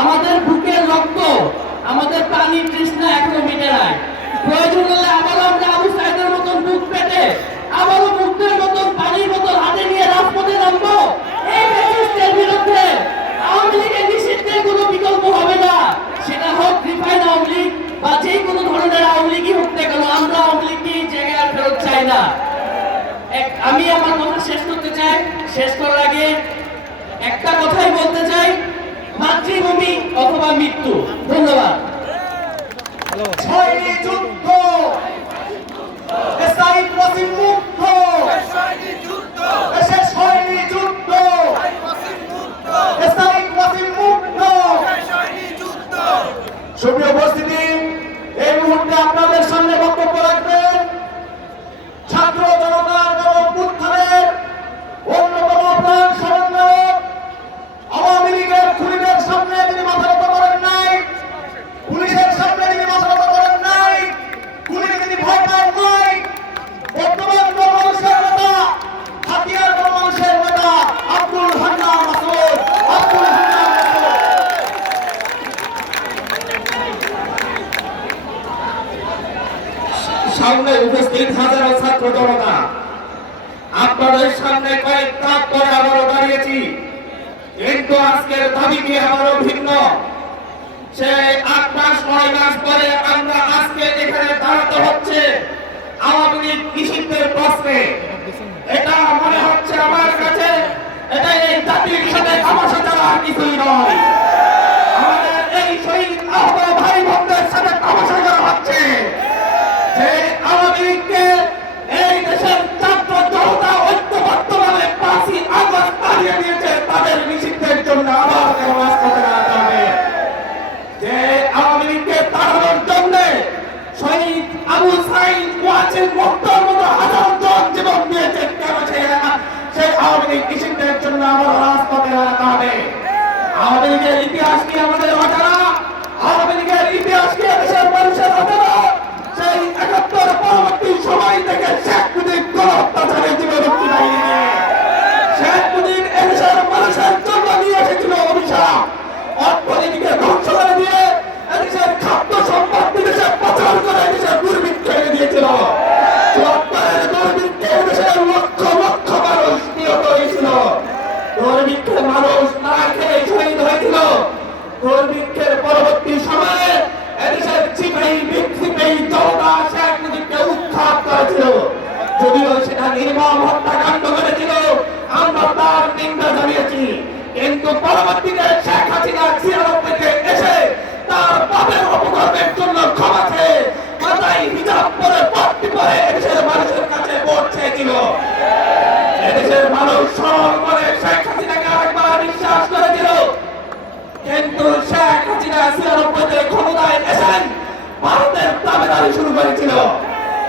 আমাদের বুকের রক্ত, আমাদের পানির তৃষ্ণা এখনো মিটে নাই। প্রয়োজন হলে আবারও আমরা আবু সাইদের মতন বুক পেটে আবারও মুক্তের মতন পানির বোতল হাতে নিয়ে রাজপথে নামবো। এই ফ্যাসিস্টের বিরুদ্ধে আওয়ামী লীগের নিষিদ্ধের কোনো বিকল্প হবে না। সেটা হোক রিফাইন আওয়ামী লীগ বা যে কোনো ধরনের আওয়ামী লীগই হোক না কেন, আমরা আওয়ামী লীগকে এই জায়গায় আর ফেরত চাই না। আমি আমার কথা শেষ করতে চাই। শেষ করার আগে একটা কথাই বলতে চাই, মাতৃভূমি অথবা মৃত্যু। ধন্যবাদ। ছয়টি যুদ্ধ, সাইদ ওয়াসিম মুক্ত, দেশের ছয়টি যুদ্ধ, সাইদ ওয়াসিম মুক্ত। সুপ্রিয় উপস্থিতি, এই মুহূর্তে আপনাদের সামনে বক্তব্য রাখবেন ছাত্র জনতার গণঅভ্যুত্থানের অন্যতম প্রাণ সমন্বয়ক, আওয়ামী লীগের খুনিদের সামনে তিনি মাথা নত করেন নাই, পুলিশের সামনে তিনি মাথা নত করেন নাই, খুনিকে তিনি ভয় পান নাই। বর্তমান গণমানুষের নেতা, হাতিয়ার গণমানুষের নেতা আব্দুল হান্নান মাসুদ, আব্দুল হান্নান মাসুদ। সামনে উপস্থিত হাজারো ছাত্র জনতা, আপনাদের সামনে কয়েক ধাপ পরে আবারও দাঁড়িয়েছি, কিন্তু আজকের দাবি কি আবারও ভিন্ন। সে 8 মাস 9 মাস পরে আমরা আজকে এখানে দাঁড়াতে হচ্ছে আওয়ামী লীগ নিষিদ্ধের প্রশ্নে। এটা মনে হচ্ছে আমার কাছে এটা এই জাতির সাথে তামাশা ছাড়া আর কিছুই নয়। আমাদের এই শহীদ আহত ভাই বোনদের সাথে তামাশা করা হচ্ছে। যে আওয়ামী লীগকে এই দেশের ছাত্র জনতা ঐক্যবদ্ধভাবে 5ই আগস্ট তাড়িয়ে দিয়েছে, তাদের নিষিদ্ধের জন্য আবার কেন রাজপথে দাঁড়াতে হবে? যে আওয়ামী লীগকে তাড়ানোর জন্য শহীদ আবু সাইদ ওয়াসিম মুক্তর মতো হাজার জন জীবন দিয়েছেন, কেন সেই আওয়ামী লীগ নিষিদ্ধের জন্য আবার রাজপথে দাঁড়াতে হবে? আওয়ামী লীগের ইতিহাস কি আমাদের অজানা? আওয়ামী লীগের ইতিহাস কি দেশের মানুষের অজানা? সেই 71 পরবর্তী সময় থেকে শেখ মুজিব গণহত্যাচারের জীবনমুক্তি বাহিনী নিয়ে শেখ মুজিব এদেশের মানুষের জন্য নিয়ে এসেছিল অভিশাপ। অর্থনীতিকে ধ্বংস করে দিয়ে এদেশের খাদ্য সম্পদ বিদেশে পাচার করে এদেশের দুর্ভিক্ষ এনে দিয়েছিল। 74-এর দুর্ভিক্ষে এদেশের লক্ষ লক্ষ মানুষ নিহত হয়েছিল। দুর্ভিক্ষের মানুষ না খেয়ে শহীদ হয়েছিল। দুর্ভিক্ষের পরবর্তী সময়ে এদেশের চিপাহী বিক্ষিপ্তী জনতা শেখ মুজিবকে উৎখাত করেছিল। যদিও সেটা নির্মম হত্যাকাণ্ড করেছিল, আমরা তার নিন্দা জানিয়েছি, কিন্তু পরবর্তীতে শেখ হাসিনা 96-তে এসে তার পাপের অপকর্মের জন্য ক্ষমা চেয়ে মাথায় হিজাব পরে পট্টি পরে এদেশের মানুষের কাছে ভোট চেয়েছিল। এদেশের মানুষ স্মরণ করে শেখ হাসিনাকে আরেকবার বিশ্বাস করেছিল, কিন্তু শেখ হাসিনা 96-তে ক্ষমতায় এসেন ভারতের দাবিদারি শুরু করেছিল।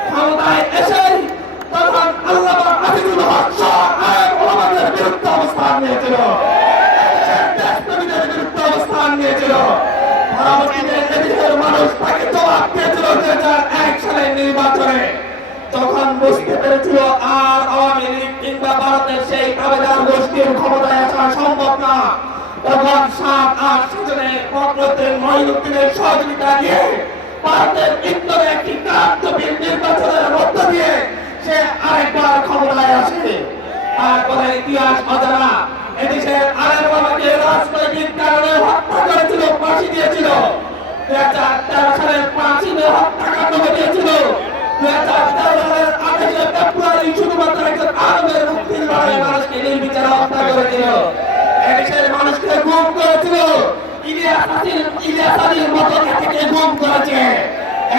ক্ষমতায় এসেই তখন আল্লামা আজিজুল হক শাহ আইন ওলামাদের বিরুদ্ধে অবস্থান নিয়েছিল, দেশপ্রেমীদের বিরুদ্ধে অবস্থান নিয়েছিল। পরবর্তীতে এদেশের মানুষ তাকে জবাব দিয়েছিল 2001 সালের নির্বাচনে, তখন বুঝতে পেরেছিল আর আওয়ামী লীগ কিংবা ভারতের সেই দাবিদার গোষ্ঠীর ক্ষমতায় আসা সম্ভব না। তখন 7-8 সেজনে ফখরুদ্দিন মঈনুদ্দিনের সহযোগিতা নিয়ে ভারতের ইন্দোরে একটি কার্যকরী নির্বাচনের মধ্য দিয়ে সে আরেকবার ক্ষমতায় আসে। তারপরে ইতিহাস অজানা। এদেশের আলেমওয়ালাকে রাজনৈতিক কারণে হত্যা করেছিল, ফাঁসি দিয়েছিল। 2013 সালের 5ই মে হত্যাকাণ্ড ঘটিয়েছিল। 2013 সালের 28শে ফেব্রুয়ারি শুধুমাত্র একজন আলেমের মুক্তির লড়াইয়ে মানুষকে নির্বিচারে হত্যা করেছিল। এদেশের মানুষকে গুম করেছিল, ইলিয়াস আলীর মতো থেকে গুম করেছে।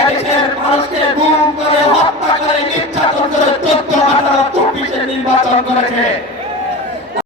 এদেশের মানুষকে গুম করে হত্যা করে নির্যাতন করে 14, 18, 24-এ নির্বাচন করেছে।